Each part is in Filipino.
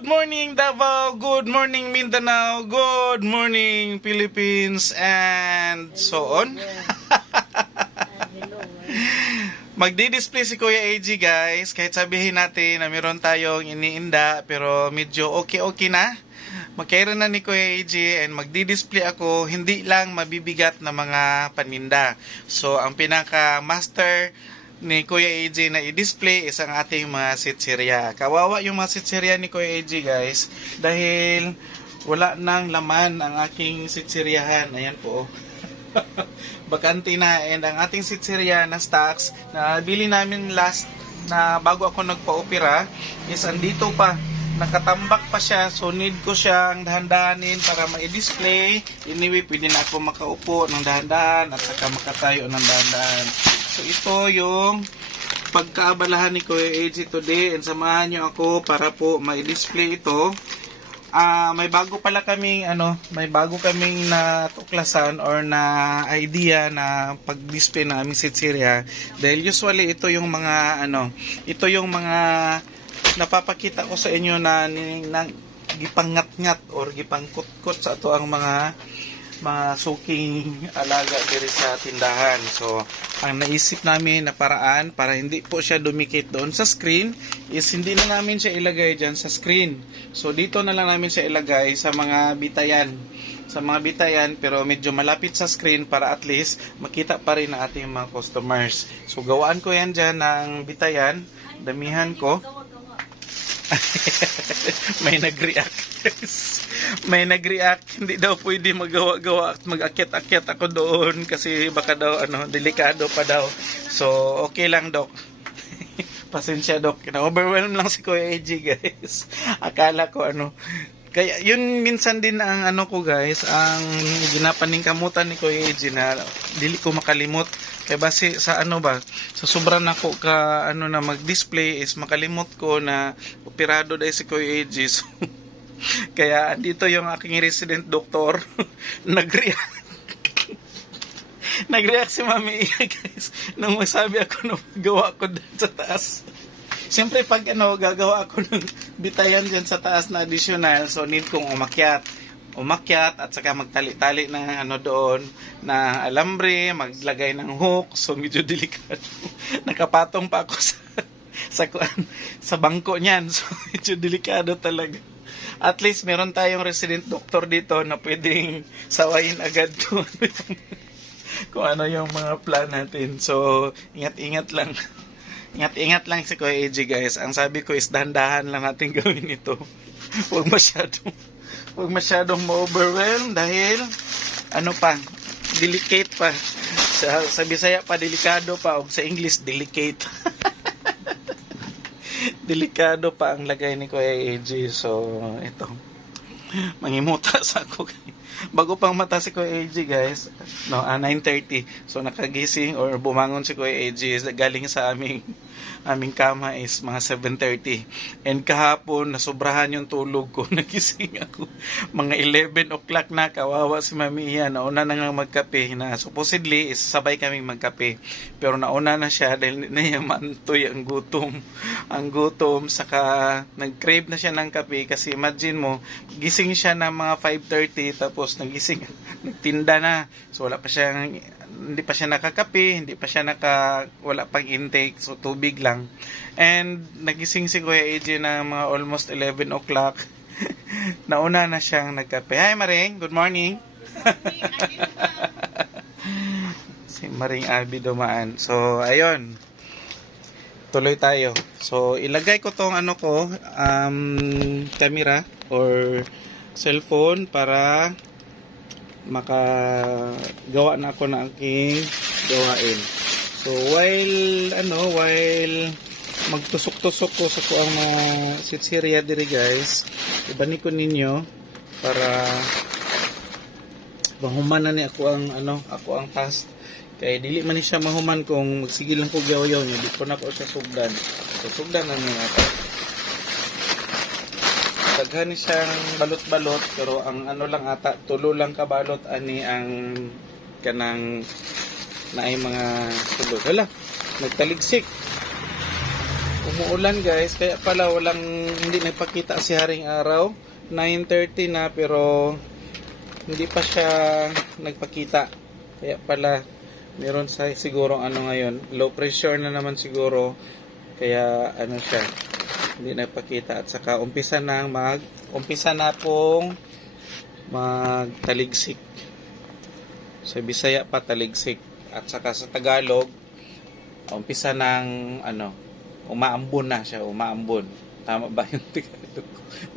Good morning Davao, good morning Mindanao, good morning Philippines, and so on. Magdi-display si Kuya AG guys, kahit sabihin natin na meron tayong iniinda pero medyo okay na. Magkaroon na ni Kuya AG and magdi-display ako hindi lang mabibigat na mga paninda. So ang pinaka-master ni Kuya AJ na i-display is ang ating mga sitserya. Kawawa yung mga sitserya ni Kuya AJ guys dahil wala nang laman ang aking sitseryahan. Ayan po. Bakante na, and ang ating sitserya na stocks na bili namin last na bago ako nagpa-opera is andito pa. Nakatambak pa siya, so need ko siyang dahan-dahanin para ma-display. Anyway, pwede na ako makaupo ng dahan-dahan at saka makatayo ng dahan-dahan. So ito yung pagkaabalahan ni Kuya AJ today, and samahan nyo ako para po ma-display ito. May bago kaming natuklasan or na idea na pag-display ng aming sitserya. Dahil usually ito yung mga napapakita ko sa inyo na gipangat-ngat or gipangkut-kut sa ato ang mga suking alaga diri sa tindahan. So ang naisip namin na paraan para hindi po siya dumikit doon sa screen is hindi na namin siya ilagay dyan sa screen. So dito na lang namin siya ilagay sa mga bitayan, pero medyo malapit sa screen para at least makita pa rin ang ating mga customers. So gawaan ko yan dyan ng bitayan, damihan ko. May nag-react, hindi daw pwede magawa-gawa at mag-akyat-akyat ako doon kasi baka daw delikado pa daw. So okay lang, Dok. Pasensya, Dok, na-overwhelm lang si Kuya AJ guys. Akala ko kaya yun minsan din ang ko guys, ang ginapaning kamutan ni Kuya AJ na dili ko makalimot. Kaya base sa sa sobrang ako ka na mag-display is makalimot ko na operado dahil si Kuya AJ. So, kaya dito yung aking resident doctor nag-react si Mami Iya guys nung masabi ako na gawa ko dyan sa taas. Siyempre pag gagawa ako ng bitayan dyan sa taas na additional, so need kong umakyat at saka magtali-tali ng doon na alambre, maglagay ng hook, so medyo delikado. Nakapatong pa ako sa bangko niyan, so medyo delikado talaga. At least meron tayong resident doctor dito na pwedeng sawayin agad kung ano yung mga plan natin. So ingat-ingat lang. Ingat-ingat lang si Kuya AJ guys. Ang sabi ko is dahan-dahan lang natin gawin ito. Huwag masyadong ma-overwhelm dahil delicate pa. Sa Bisaya pa delikado pa, o sa English delicate. Delikado pa ang lagay ni Kuya AJ. So ito, mangimuta sa ako. Bago pang mata si Kuya AJ guys, 9:30. So nakagising or bumangon si Kuya AJ galing sa aming kama is mga 7:30. And kahapon nasobrahan yung tulog ko. Nagising ako mga 11 o'clock na. Kawawa si Mami Iya, nauna na nga magkape na supposedly is sabay kaming magkape, pero nauna na siya dahil nayamantoy ang gutom saka nag-crave na siya ng kape. Kasi imagine mo, gising siya ng mga 5:30 tapos nagtinda na. So hindi pa siya nakakape, wala pang intake, so tubig lang. And nagising si Kuya AJ na mga almost 11 o'clock. Nauna na siyang nagkape. Hi Maring, good morning. Si Maring Abi dumaan. So ayun, tuloy tayo. So ilagay ko tong camera or cellphone para makagawa na ako ng aking gawain. So while magtusok-tusok ko sa ang mga sitserya diri guys, ibani ko ninyo para mahuman na ni ako ang task. Kay dili man ni siya mahuman kung magsigil lang ko gawayaw niya, di ko na ko siya sugdan. So sugdan na niya natin. Daghan ni siyang balot-balot, pero ang lang ata, tulo lang kabalot ani ang kanang naay mga tulo. Hala, nagtaligsik. Umuulan guys, kaya pala hindi nagpakita si Haring Araw. 9:30 na pero hindi pa siya nagpakita. Kaya pala meron sa siguro ngayon, low pressure na naman siguro. Kaya siya, hindi nagpakita at saka umpisa na pong magtaligsik. Sa Bisaya pa taligsik at saka sa Tagalog umpisa ng umaambon na siya, umaambon. Tama ba yung Tagalog?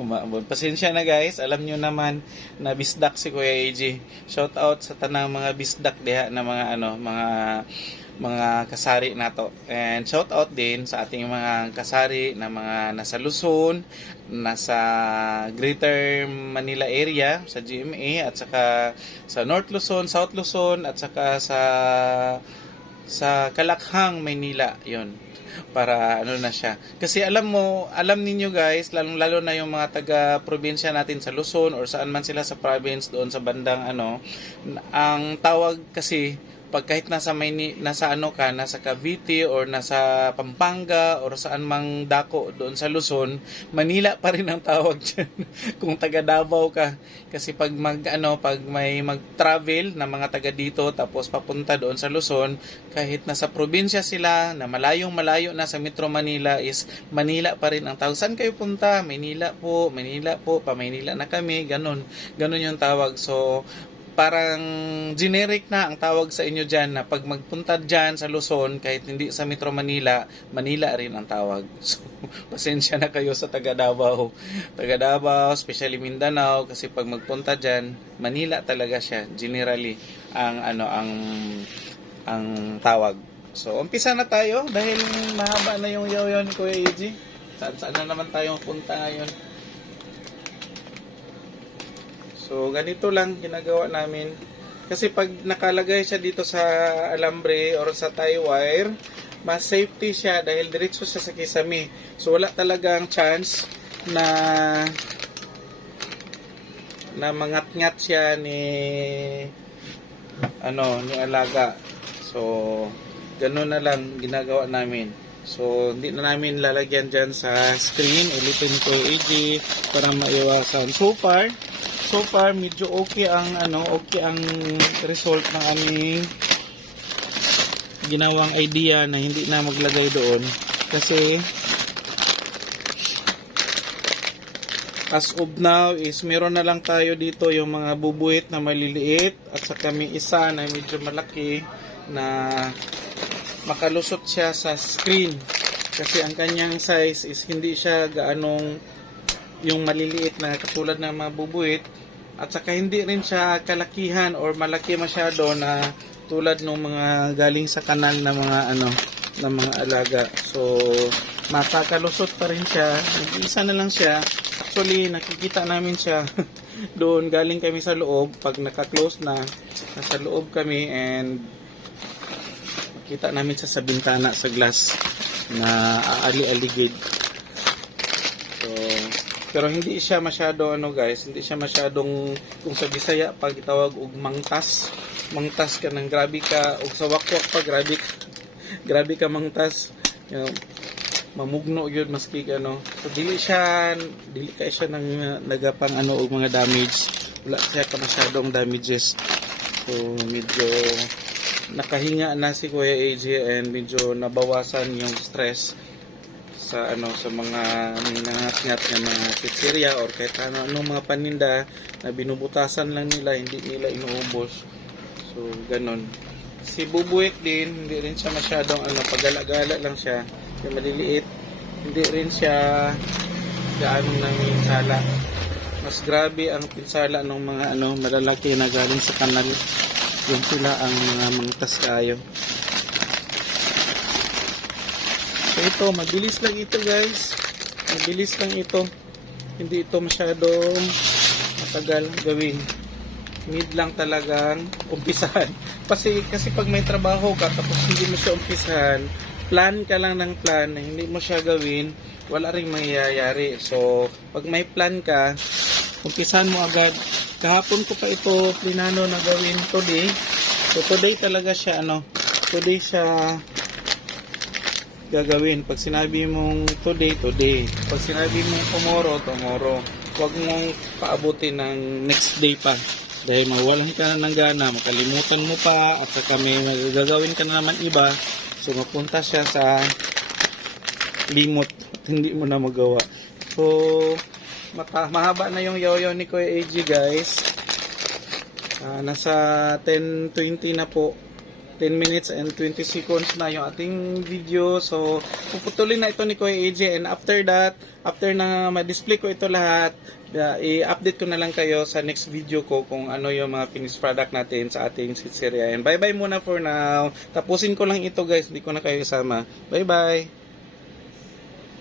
Umaambon. Pasensya na guys, alam nyo naman na bisdak si Kuya AJ. Shout out sa tanang mga bisdak diha na mga kasari nato. And shout out din sa ating mga kasari na mga nasa Luzon, nasa Greater Manila area sa GMA at saka sa North Luzon, South Luzon at saka sa Kalakhang, Maynila, yon para na siya. Kasi alam ninyo guys, lalo na yung mga taga-probinsya natin sa Luzon or saan man sila sa province doon sa bandang ang tawag kasi pag kahit nasa nasa Cavite or nasa Pampanga or saan mang dako doon sa Luzon, Manila pa rin ang tawag diyan kung taga Davao ka. Kasi pag may mag-travel na mga taga dito tapos papunta doon sa Luzon, kahit nasa probinsya sila na malayo na sa Metro Manila is Manila pa rin ang tawag. Saan kayo punta? Manila po, pa Maynila na kami, ganun yung tawag. So parang generic na ang tawag sa inyo dyan na pag magpunta dyan sa Luzon, kahit hindi sa Metro Manila, Manila rin ang tawag. So, pasensya na kayo sa taga Davao, especially Mindanao, kasi pag magpunta dyan, Manila talaga siya, generally, ang tawag. So, umpisa na tayo dahil mahaba na yung yaw ni Kuya AJ. Saan na naman tayo punta ngayon? So, ganito lang ginagawa namin. Kasi pag nakalagay siya dito sa alambre or sa tie wire, mas safety siya dahil diretso siya sa kisame. So, wala talagang chance na mangat-ngat siya ni alaga. So, ganun na lang ginagawa namin. So, hindi na namin lalagyan dyan sa screen. Ulitin ko AJ para maiwasan. So far medyo okay ang result ng aming ginawang idea na hindi na maglagay doon kasi as of now is meron na lang tayo dito yung mga bubuhit na maliliit at saka may isa na medyo malaki na makalusot siya sa screen kasi ang kanyang size is hindi siya gaanong yung maliliit na katulad ng mga bubuhit at saka hindi rin siya kalakihan or malaki masyado na tulad ng mga galing sa kanal na mga alaga. So makakalusot pa rin siya. Isa na lang siya. Actually nakikita namin siya doon, galing kami sa loob pag naka-close na nasa loob kami and makita namin siya sa bintana sa glass na aali-aligid. So pero hindi siya masyado hindi siya masyadong kung sa Bisaya pag itawag og mangtas ka nang grabe ka og sa wakwak pa grabe ka mangtas, mamugno yun maski so dili ka siya nang nagapang og mga damage, wala siya ka masyadong damages. So medyo nakahinga na si Kuya AJ and medyo nabawasan yung stress sa mga nangangat-ngat na mga pizzeria or kahit mga paninda na binubutasan lang nila, hindi nila inuubos. So ganon. Si bubuik din, hindi rin siya masyadong pagala-gala lang siya, yung maliliit, hindi rin siya gaano nang pinsala. Mas grabe ang pinsala ng mga malalaki na galing sa kanal. Yung sila ang mga mangtas kayo. So ito, mabilis lang ito guys. Mabilis lang ito. Hindi ito masyadong matagal gawin. Need lang talagang umpisahan. Kasi pag may trabaho ka tapos hindi mo siya umpisahan, plan ka lang ng plan na hindi mo siya gawin, wala ring mangyayari. So pag may plan ka, umpisahan mo agad. Kahapon ko pa ito plinano na gawin today. So today talaga siya today siya gagawin. Pag sinabi mong today, today. Pag sinabi mong tomorrow, tomorrow. Huwag mong paabutin ng next day pa. Dahil mawalan ka na ng gana, makalimutan mo pa, at saka may gagawin ka na naman iba. So mapunta siya sa limot at hindi mo na magawa. So mahaba na yung yaw-yaw ni Kuya AG guys. Nasa 10:20 na po. 10 minutes and 20 seconds na yung ating video. So, puputulin na ito ni Kuya AJ. And after that, after na ma-display ko ito lahat, i-update ko na lang kayo sa next video ko kung ano yung mga finished product natin sa ating sitseria. And bye-bye muna for now. Tapusin ko lang ito guys. Hindi ko na kayo isama. Bye-bye!